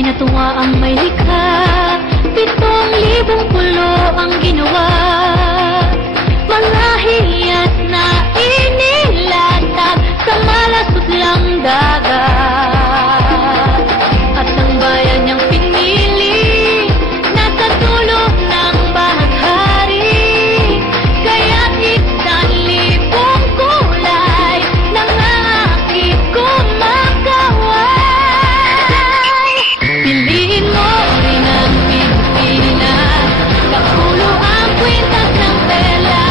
Natuwa ang may likha, 7,000 pulo ang ginawa. Mga hiyas na inilatag sa malasot lang dagat. At ang bayan niyang pinili, nasa dulo ng bahaghari. Kaya't 1,000 kulay nangangakit kumakaway. Piliin mo rin ang Pilipinas, kapulo ang kwintas ng tela.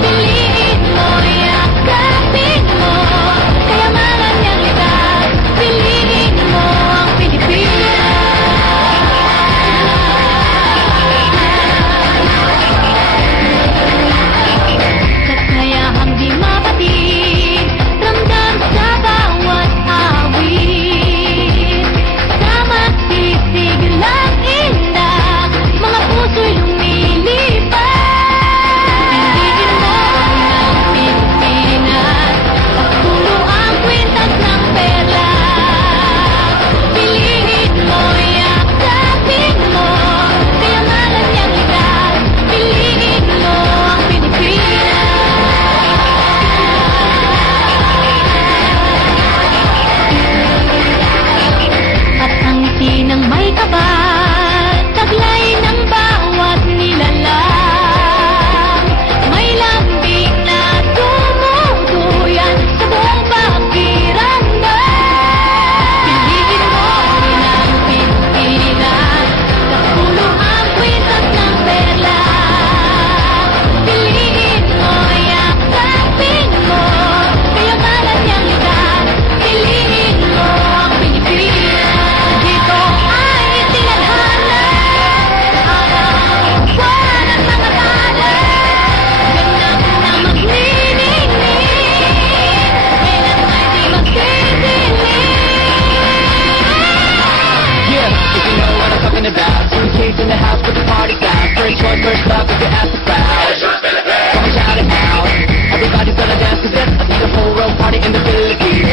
Piliin mo, yakapin mo, kayamanan niyang likas. Piliin mo ang Pilipinas. Kakayahang di mapatid, ramdam sa bawat awit. Sisigil ang indak, mga puso'y lumilipad. Piliin mo ang Pilipinas, kapulo ang kwintas ng perla. Piliin mo, yakapin mo, kayamanan niyang likas. Piliin mo ang Pilipinas. At ang ngiti ng may kapal, taglay ng bawat nilalang. May lambing na tumutuyan sa buong pakiramdam. Piliin mo rin ang Pilipinas, kapulo ang kwintas ng perla. Piliin mo, yakapin mo, kayamanan niyang likas. Piliin mo ang Pilipinas. Dito ay tinadhana ang buwan at mga tala. Ganap na magniningning, kailan ay di magdidilim. Yeah, if you know what I'm talking about. 2 kids in the house with the party loud. First one, first love, if you ask the crowd. Come and shout it out. Everybody's gonna dance to this. I see the whole road party in the Philippines.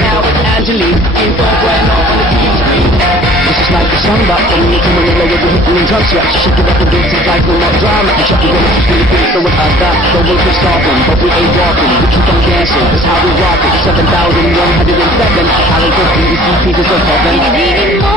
Now it's Angelique, in full bueno on the TV screen. This is like a song about when you come Manila with the hitting drums. Yeah, she shake it up and dance it like no more drama. And check it out, Philippines, so what I got. The world is stopping, but we ain't walking. We keep on dancing, that's how we rock it. 7,107, Hollywood, DEC, pieces of heaven. Piliin mo